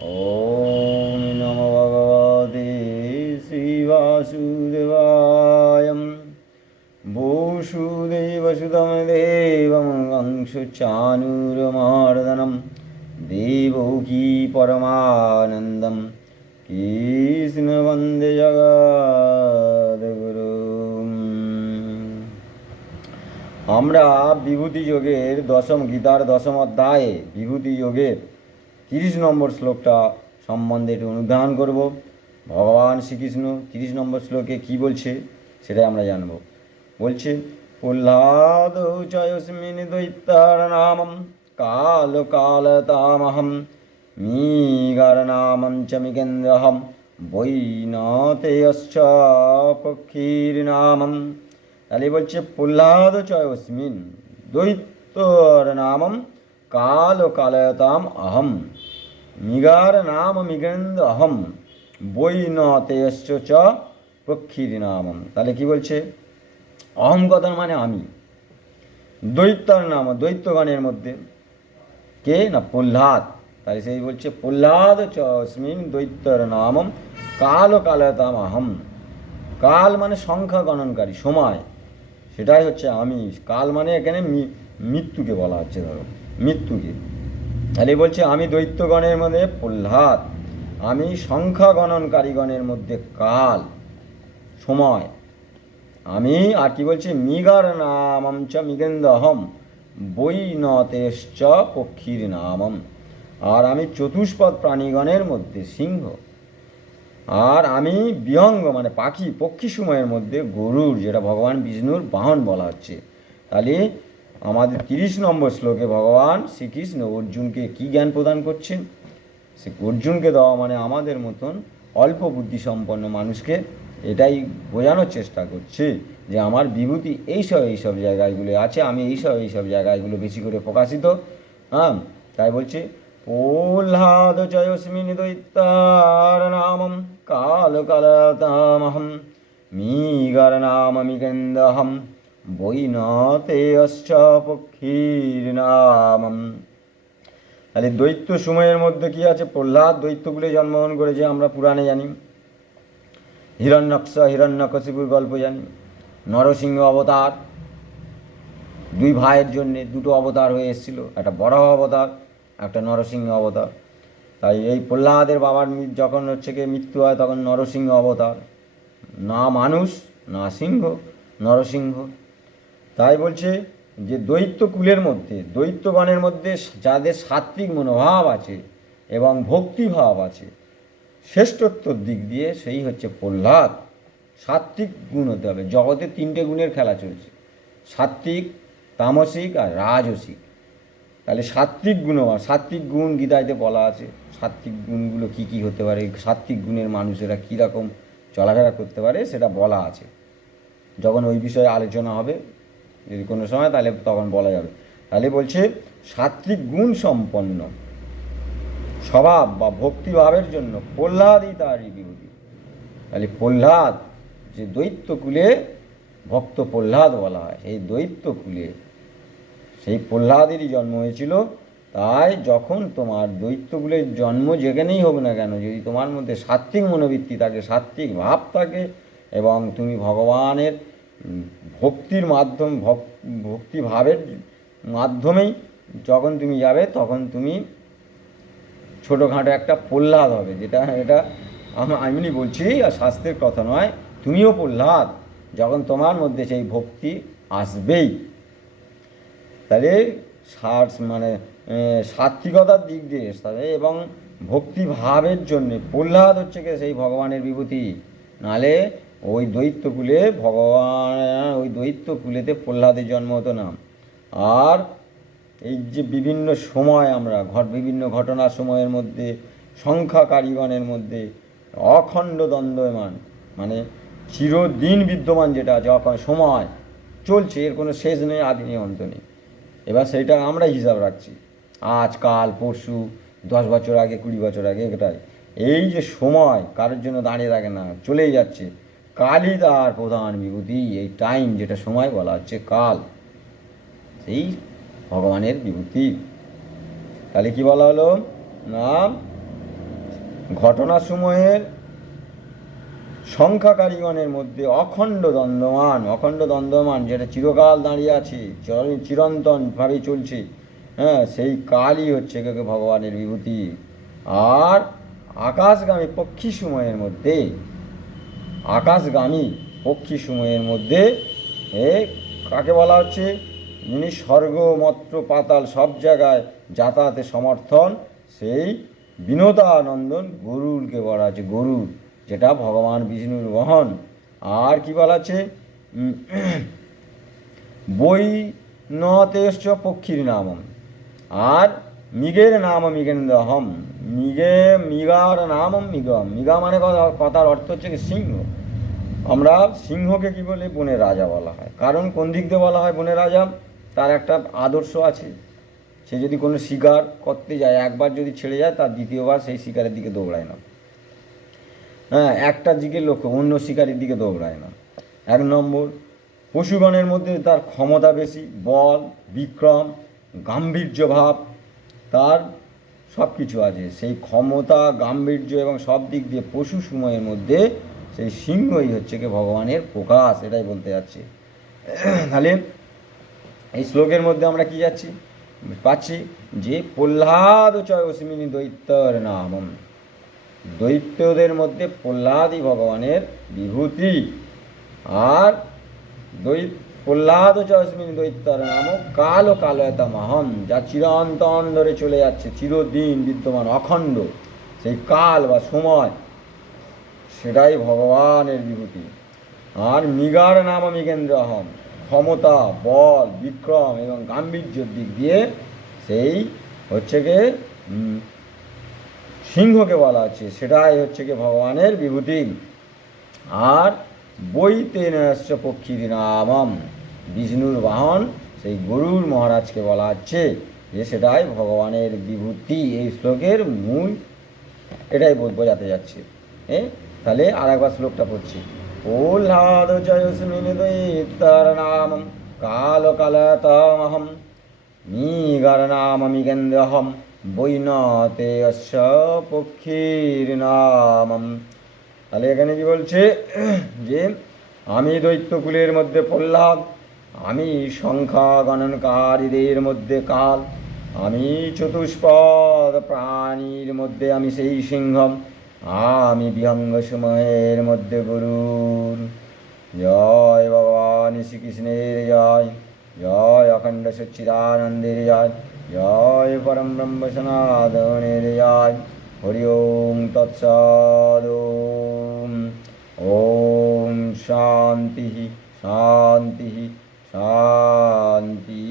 ॐ नमो भगवते श्रीवासुदेवाय। वसुदेवसुतं देवं वंशचाणूरमर्दनं देवकी परमानन्दं कृष्णवन्दे जगद्गुरुम्। আমরা বিভূতি যোগের দশম গীতার দশম অধ্যায়ে বিভূতি যোগের 30 নম্বর শ্লোকটা সম্বন্ধে একটু অনুধান করব। ভগবান শ্রীকৃষ্ণ 30 নম্বর শ্লোকে কি বলছে সেটাই আমরা জানব। বলছে, প্রহ্লাদ চয়স্মিন দৈত্যার নামম কাল কালতামহম মীগার নামম চ মিগেন্দ্রহম বৈনতেয়শ্চ পক্ষীর নামম। তাহলে বলছে প্রহ্লাদ চয়স্মিন দৈত্যর নামম কাল কালয়তাম অহম মৃগার নাম মৃগেন্দ্র অহম বৈনতেয়শ্চ চ পক্ষীর নামম। তাহলে কি বলছে? অহম কথার মানে আমি। দৈত্যর নাম, দৈত্যগণের মধ্যে কে না প্রহ্লাদ। তাই সেই বলছে প্রহ্লাদ চস্মিন দৈত্যর নামম কাল কালয়তাম অহম। কাল মানে সংখ্যা গণনকারী, সময়, সেটাই হচ্ছে আমি। কাল মানে এখানে মৃত্যুকে বলা হচ্ছে, ধরো মৃত্যুকে। তাহলে বলছে আমি দৈত্যগণের মধ্যে প্রহ্লাদ, আমি সংখ্যা গণনকারীগণের মধ্যে কাল, সময় আমি। আর কি বলছে? মৃগার নামম চ মৃগেন্দ্রহম বৈনতেশ্চ পক্ষীর নামম। আর আমি চতুষ্পদ প্রাণীগণের মধ্যে সিংহ। আর আমি বিহঙ্গ মানে পাখি, পক্ষী সময়ের মধ্যে গরুর, যেটা ভগবান বিষ্ণুর বাহন বলা হচ্ছে। তাহলে আমাদের 30 নম্বর শ্লোকে ভগবান শ্রীকৃষ্ণ অর্জুনকে কি জ্ঞান প্রদান করছেন? সে অর্জুনকে দেওয়া মানে আমাদের মতন অল্প বুদ্ধি সম্পন্ন মানুষকে এটাই বোঝানোর চেষ্টা করছে যে আমার বিভূতি এইসব জায়গাগুলো আছে, আমি এইসব জায়গাগুলো বেশি করে প্রকাশিত। হ্যাঁ, তাই বলছে প্রহ্লাদ চয়স্মিন দৈত্যার নামম কাল কালতামহম মৃগার নাম মৃগেন্দ্রহম বৈনতেয়শ্চ পক্ষীর নামম। তাহলে দৈত্য সময়ের মধ্যে কি আছে? প্রহ্লাদ দৈত্যকুলে জন্মগ্রহণ করেছে, আমরা পুরাণে জানি। হিরণ্যকশিপুর গল্প জানি। নরসিংহ অবতার, দুই ভাইয়ের জন্যে দুটো অবতার হয়ে এসেছিল, একটা বরাহ অবতার, একটা নরসিংহ অবতার। তাই এই প্রহ্লাদের বাবার যখন হচ্ছে কি মৃত্যু হয়, তখন নরসিংহ অবতার, না মানুষ না সিংহ, নরসিংহ। তাই বলছে যে দৈত্যকুলের মধ্যে, দৈত্যগণের মধ্যে যাদের সাত্ত্বিক মনোভাব আছে এবং ভক্তিভাব আছে শ্রেষ্ঠত্বর দিক দিয়ে, সেই হচ্ছে প্রহ্লাদ। সাত্ত্বিক গুণ হতে হবে। জগতে 3টে গুণের খেলা চলছে, সাত্ত্বিক, তামসিক আর রাজসিক। তাহলে সাত্ত্বিক গুণ, সাত্ত্বিক গুণ গীতাতে বলা আছে। সাত্ত্বিক গুণগুলো কী কী হতে পারে, সাত্ত্বিক গুণের মানুষেরা কীরকম চলাফেরা করতে পারে সেটা বলা আছে। যখন ওই বিষয়ে আলোচনা হবে যদি কোনো সময়, তাহলে তখন বলা যাবে। তাহলে বলছে সাত্ত্বিক গুণ সম্পন্ন স্বভাব বা ভক্তিভাবের জন্য প্রহ্লাদই তারই বিভূতি। তাহলে প্রহ্লাদ যে দৈত্যকুলে ভক্ত প্রহ্লাদ বলা হয়, সেই দৈত্যকুলে সেই প্রহ্লাদেরই জন্ম হয়েছিল। তাই যখন তোমার দৈত্যকুলের জন্ম যেখানেই হোক না কেন, যদি তোমার মধ্যে সাত্ত্বিক মনোবৃত্তি থাকে, সাত্ত্বিক ভাব থাকে, এবং তুমি ভগবানের ভক্তির মাধ্যম, ভক্তিভাবের মাধ্যমেই যখন তুমি যাবে, তখন তুমি ছোটোখাটো একটা প্রহ্লাদ হবে। যেটা এটা আমি বলছি, আর শাস্ত্রের কথা নয়, তুমিও প্রহ্লাদ যখন তোমার মধ্যে সেই ভক্তি আসবেই। তাহলে মানে সাত্ত্বিকতার দিক দিয়ে তাহলে এবং ভক্তিভাবের জন্যে প্রহ্লাদ হচ্ছে কি সেই ভগবানের বিভূতি। নাহলে ওই দৈত্যকুলে ওই দৈত্যকুলেতে প্রহ্লাদের জন্ম হতো না। আর এই যে বিভিন্ন সময় আমরা বিভিন্ন ঘটনার সময়ের মধ্যে সংখ্যাকারীগণের মধ্যে অখণ্ড দ্বন্দ্বমান, মানে চিরদিন বিদ্যমান যেটা আছে, সময় চলছে, এর কোনো শেষ নেই, আদি নেই, অন্ত নেই। এবার সেইটা আমরা হিসাব রাখছি, আজ কাল পরশু, 10 বছর আগে, 20 বছর আগে, এটাই। এই যে সময় কারোর জন্য দাঁড়িয়ে থাকে না, চলেই যাচ্ছে। কালই তার প্রধান বিভূতি। এই টাইম, যেটা সময় বলা হচ্ছে কাল, সেই ভগবানের বিভূতি। তাহলে কি বলা হলো না? ঘটনাসমূহের সংখ্যাকারীগণের মধ্যে অখণ্ড দ্বন্দ্বমান যেটা চিরকাল দাঁড়িয়ে আছে, চিরন্তনভাবেই চলছে, হ্যাঁ, সেই কালই হচ্ছে ভগবানের বিভূতি। আর আকাশগামী পক্ষীসমূহের মধ্যে কাকে বলা হচ্ছে? যিনি স্বর্গ মত্র পাতাল সব জায়গায় যাতায়াতে সমর্থন, সেই বিনোদানন্দন গরুরকে বলা আছে, গরুর, যেটা ভগবান বিষ্ণুর বহন। আর কি বলা আছে? বই নতেশ্চ পক্ষীর নামম, আর মৃগের নাম মৃগেন্দ্রহম, মৃগার নামম মৃগম। মৃগা মানে কথার অর্থ হচ্ছে কি সিংহ। আমরা সিংহকে কি বলি? বনের রাজা বলা হয়। কারণ কোন দিক দিয়ে বলা হয় বনের রাজা? তার একটা আদর্শ আছে। সে যদি কোনো শিকার করতে যায়, একবার যদি ছেড়ে যায়, তার দ্বিতীয়বার সেই শিকারের দিকে দৌড়ায় না। হ্যাঁ, একটা দিকে লক্ষ্য, অন্য শিকারের দিকে দৌড়ায় না। 1 নম্বর, পশুগণের মধ্যে তার ক্ষমতা বেশি, বল, বিক্রম, গাম্ভীর্য ভাব, তার সব কিছু আছে। সেই ক্ষমতা, গাম্ভীর্য এবং সব দিক দিয়ে পশু সময়ের মধ্যে সেই সিংহই হচ্ছে কি ভগবানের প্রকাশ, এটাই বলতে যাচ্ছি। তাহলে এই শ্লোকের মধ্যে আমরা কি পাচ্ছি? যে প্রহ্লাদ চয় অস্মিনী দৈত্যর নামম, দৈত্যদের মধ্যে প্রহ্লাদই ভগবানের বিভূতি। আর প্রহ্লাদ চস্মিন দৈত্যর নাম কাল ও কালয়তমহম, যা চিরন্তন ধরে চলে যাচ্ছে, চিরদিন বিদ্যমান, অখণ্ড, সেই কাল বা সময়, সেটাই ভগবানের বিভূতি। আর মৃগার নাম মৃগেন্দ্রহম, ক্ষমতা, বল, বিক্রম এবং গাম্ভীর্যের দিক দিয়ে সেই হচ্ছে গিয়ে সিংহকে বলা আছে, সেটাই হচ্ছে কি ভগবানের বিভূতি। আর বইতে নয়স্য পক্ষীর নামম, বিষ্ণুর বাহন সেই গরুর মহারাজকে বলা হচ্ছে যে সেটাই ভগবানের বিভূতি। এই শ্লোকের মূল এটাই বোঝাতে যাচ্ছে। তাহলে আর একবার শ্লোকটা পড়ছি। প্রহ্লাদ জয়স্মিন দৈত্যর নামম কাল কালতমহম মৃগর নাম মৃগেন্দ্রহম বৈনতে অস্য পক্ষীর নামম। তাহলে এখানে কি বলছে? যে আমি দৈত্যকুলের মধ্যে প্রহ্লাদ, আমি সংখ্যা গণনকারীদের মধ্যে কাল, আমি চতুষ্পদ প্রাণীর মধ্যে আমি সেই সিংহম, আমি বিহঙ্গ সময়ের মধ্যে গরুর। জয় ভগবান শ্রীকৃষ্ণের জয়, জয় অখণ্ড সচ্চিদানন্দের জয়, জয় পরম ব্রহ্ম সনাতনের জয়। হরি ওম তৎসৎ। ওম শান্তি শান্তি শান্তি।